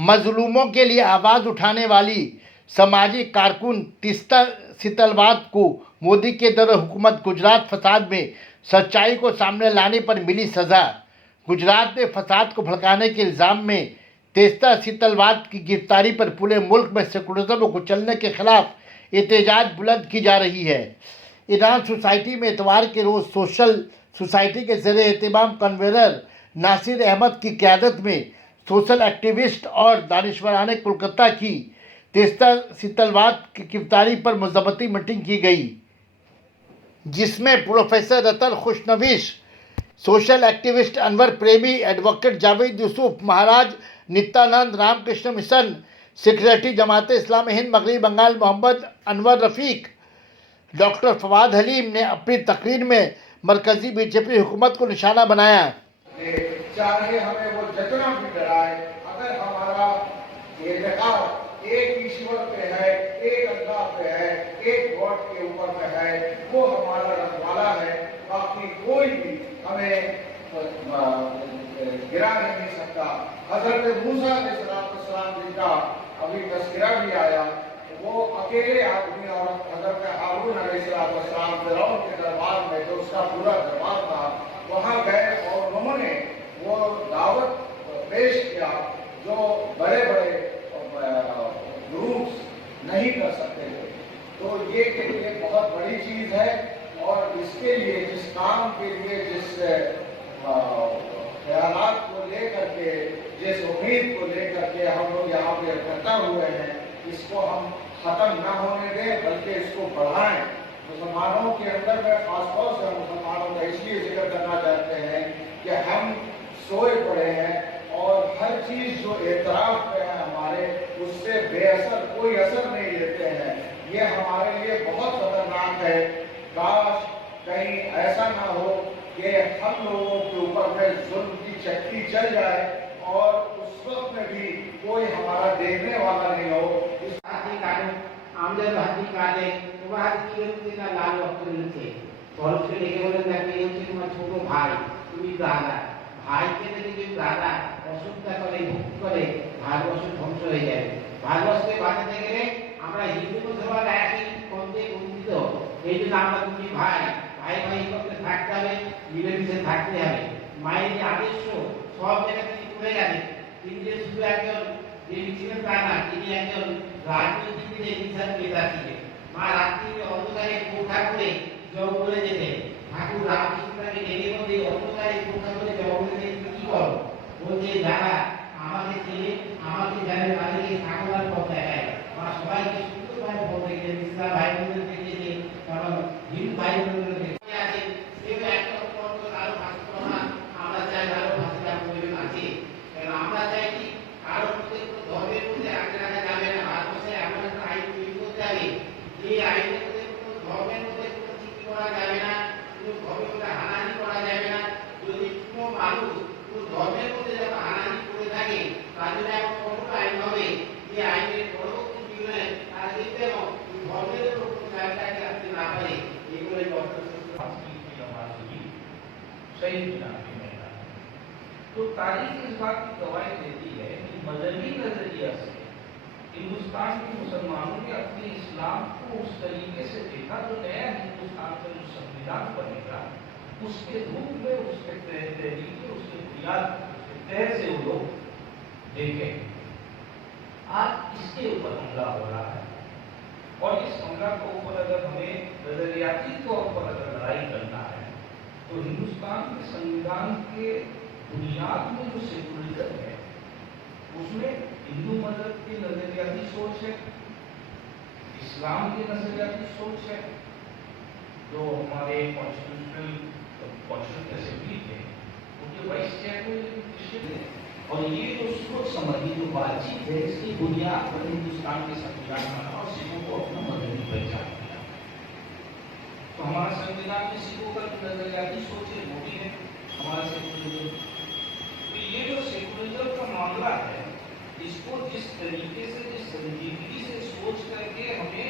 मजलूमों के लिए आवाज़ उठाने वाली सामाजिक कारकुन तीस्ता सीतलवाद को मोदी के दौर हुकूमत गुजरात फसाद में सच्चाई को सामने लाने पर मिली सज़ा। गुजरात में फसाद को भड़काने के इल्ज़ाम में तीस्ता सीतलवाद की गिरफ्तारी पर पूरे मुल्क में सेकुलरिज्म को कुचलने के खिलाफ एहतजाज बुलंद की जा रही है। ईरान सोसाइटी में इतवार के रोज़ सोशल सोसाइटी के ज़रिए एहतमाम कन्वीनर नासिर अहमद की क़यादत में सोशल एक्टिविस्ट और दानिशवरान कोलकाता की तीस्ता सीतलवाद की गिरफ्तारी पर मुज़म्मती मीटिंग की गई, जिसमें प्रोफेसर रतन खुशनवीश, सोशल एक्टिविस्ट अनवर प्रेमी, एडवोकेट जावेद यूसुफ, महाराज नित्यानंद रामकृष्ण मिशन सेक्रेटरी जमात इस्लामी हिंद मगरबी बंगाल मोहम्मद अनवर रफ़ीक, डॉक्टर फवाद हलीम ने अपनी तकरीर में मरकजी बीजेपी हुकूमत को निशाना बनाया। चाहे हमें वो जितना भी डराए, अगर हमारा एतकाद एक ईश्वर पे है, एक अल्लाह पे है, एक गॉड के ऊपर में है, वो हमारा रखवाला है, बाकी कोई भी हमें गिरा नहीं सकता। हजरत मूसा अलैहिस्सलाम जी का अभी तस्करा भी आया, वो अकेले आदमी और हजरत हारून अलैहिस्सलाम फिरौन के दरबार में, जो उसका पूरा दरबार था, वहाँ गए और उन्होंने वो दावत पेश किया जो बड़े बड़े ग्रुप्स नहीं कर सकते थे। तो ये के लिए बहुत बड़ी चीज़ है, और इसके लिए जिस काम के लिए, जिस ख्यालात को लेकर के, जिस उम्मीद को लेकर के हम लोग यहाँ पे इकट्ठा हुए हैं, इसको हम ख़त्म ना होने दें, बल्कि इसको बढ़ाएं। मुसलमानों के अंदर में खासतौर से मुसलमानों का इसलिए जिक्र करना चाहते हैं कि हम सोए पड़े हैं और हर चीज़ जो एतराफ़ पे है हमारे, उससे बेअसर कोई असर नहीं लेते हैं। ये हमारे लिए बहुत खतरनाक है। काश कहीं ऐसा ना हो कि हम लोगों के ऊपर में जुल्म की चक्की चल जाए और उस वक्त में भी कोई हमारा देखने वाला नहीं हो। इस हाथी काटे, आमदन हाथी काटे, तो हाथी के ना लाल वक्त मिलते और उसके लेके बोले कि ये उसी में छोटो भाई তুমি দাদা ভাইকে যদি কেউ দাদা অসুবিধা করে ভোগ করে ভারতবর্ষ ধ্বংস হয়ে যাবে। ভারতবর্ষকে বাঁচাতে গেলে আমরা হিন্দু মুসলমান একই পন্থে বন্ধিত, এই জন্য আমরা দুটি ভাই ভাই ভাই করতে থাকতে হবে, মিলেমিশে থাকতে হবে। মায়ের যে আদর্শ সব জায়গাতে পড়ে গেছে, তিনি যে শুধু একজন যে ছিলেন তা না, তিনি একজন রাজনৈতিক নেতা ছিলেন। মা রাত্রিতে অন্ধকারে কোঠা করে জঙ্গলে যেতেন। ঠাকুর রামকৃষ্ণকে ডেকে বলতে অন্ধকারে কোঠা করে জঙ্গলে কি করো, বলছে যারা আমাকে ছেলে আমাকে জানে তাদেরকে ঠাকুরার পথ দেখায়। মা সবাইকে সুন্দরভাবে বলতে গেলেন, ইসলাম ভাই বোনদের দেখেছে, কারণ হিন্দু ভাই বোনদের দেখে আছে, কেউ একটা অন্তত আরো ভাষা না, আমরা চাই আরো ভাষা পরিবেশ আছে। কারণ আমরা চাই কি কারো মধ্যে কোনো ধর্মের মধ্যে আগে রাখা যাবে না। ভারতবর্ষে এমন একটা আইন তৈরি করতে হবে, যে আইনের মধ্যে কোনো ধর্মের মধ্যে কোনো চুক্তি করা যাবে না, কোনো ধর্মের মধ্যে হানাহানি করা যাবে না। যদি কোনো মানুষ কোনো ধর্মের মধ্যে যখন হানাহানি করে থাকে, তার জন্য এমন কঠোর আইন হবে, যে আইনের পরবর্তী জীবনে তার দেখতে এবং ধর্মের উপর কোনো জায়গায় রাখতে না পারে। এগুলোই सही चुनावी मैदान। तो तारीख इस बात की गवाही देती है कि मजहबी नजरिया से हिंदुस्तान के मुसलमानों ने अपने इस्लाम को उस तरीके से देखा, जो नया हिंदुस्तान का जो संविधान बनेगा उसके रूप में, उसके तरीके, उसके बुनियाद, उसके तय से वो लोग देखें। आज इसके ऊपर हमला हो रहा है, और इस हमला के ऊपर अगर हमें नजरियाती तौर पर अगर लड़ाई करना है, तो हिंदुस्तान के संविधान के बुनियाद में जो सेकुलरिज्म है, उसमें हिंदू मजहब की नजरियाती सोच है, इस्लाम की नजरियाती सोच है, जो हमारे कॉन्स्टिट्यूशनल असेंबली थे उनके वाइस चेयरमैन, और ये जो सोच संबंधी जो बातचीत है, इसकी बुनियाद पर हिंदुस्तान के संविधान बना और सिखों को अपना मजहबी पहचान दिया। तो हमारा संविधान में सिखों का नजरियाती सोच है, वो भी है हमारा सेकुलरिज्म। तो ये जो सेकुलरिज्म का मामला है, इसको जिस तरीके से, जिस संजीदगी से सोच करके हमें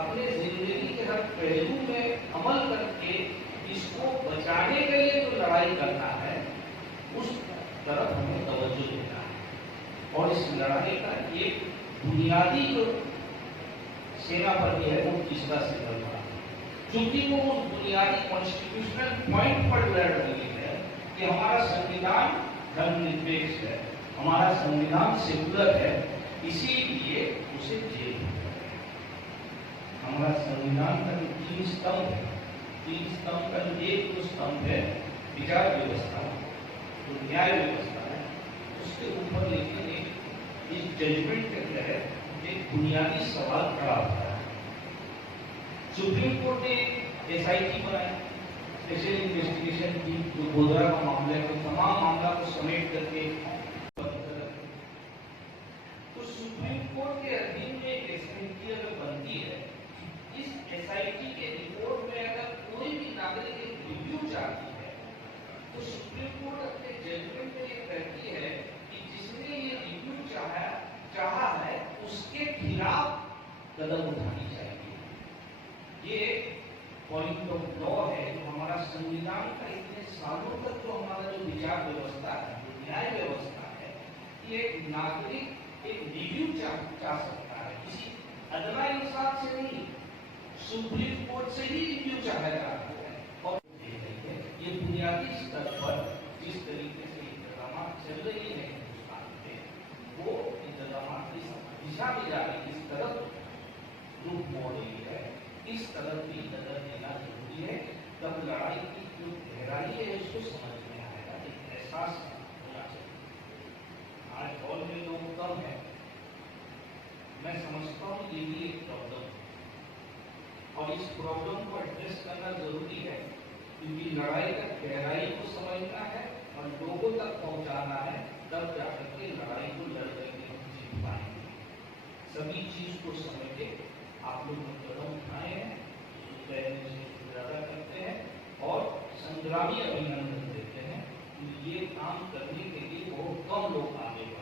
अपने जिंदगी के हर पहलू में अमल करके इसको बचाने के लिए जो लड़ाई करना है, उस तरफ हमें तवज्जो देना है। और इस लड़ाई का एक बुनियादी जो सेनापति है वो तीसरा सिकल था, क्योंकि वो उस बुनियादी कॉन्स्टिट्यूशनल पॉइंट पर लड़ रही है कि हमारा संविधान धर्मनिरपेक्ष है, हमारा संविधान सेकुलर है, इसीलिए उसे जेल है। हमारा संविधान का जो तीन स्तंभ है, तीन स्तंभ का जो एक तो स्तंभ है विचार व्यवस्था, जो न्याय व्यवस्था है, उसके ऊपर लेकिन एक इस जजमेंट के तहत एक बुनियादी सवाल खड़ा होता है। सुप्रीम कोर्ट ने एसआईटी बनाई, स्पेशल इन्वेस्टिगेशन टीम, जो गोधरा का मामला है, तमाम मामला को समेट करके तो सुप्रीम कोर्ट के अधीन में एक एसआईटी अगर बनती है, इस एसआईटी के रिपोर्ट में अगर कोई भी नागरिक एक रिव्यू चाहती है तो सुप्रीम कोर्ट अपने जजमेंट में ये कहती है कि जिसने ये रिव्यू चाहा है उसके खिलाफ कदम उठानी चाहिए। ये पॉइंट ऑफ लॉ है जो हमारा संविधान का इतने सालों तक जो हमारा जो विचार व्यवस्था है, जो न्याय व्यवस्था है, ये नागरिक एक रिव्यू चाह सकता है, किसी अदना इंसान से नहीं, सुप्रीम कोर्ट से ही रिव्यू चाहा जाता है। और ये बुनियादी स्तर पर जिस तरीके से इंतजाम चल रही है हिंदुस्तान में, वो इंतजाम इस दिशा में जा रही, इस तरफ रुख मोड़ रही है, इस तरफ भी नजर देना जरूरी है। तब लड़ाई की जो गहराई है उसको समझ में आएगा, एक एहसास होना चाहिए। आज हॉल में लोग कम है, मैं समझता हूँ ये भी एक प्रॉब्लम है और इस प्रॉब्लम को एड्रेस करना जरूरी है, क्योंकि लड़ाई का गहराई को समझना है और लोगों तक पहुंचाना है, तब जाकर के लड़ाई को लड़ करके हम जीत पाएंगे। सभी चीज को समझे आप लोग कदम उठाए हैं, ज्यादा करते हैं और संग्रामी अभिनंदन देते हैं। ये काम करने के लिए बहुत कम लोग आगे बढ़े।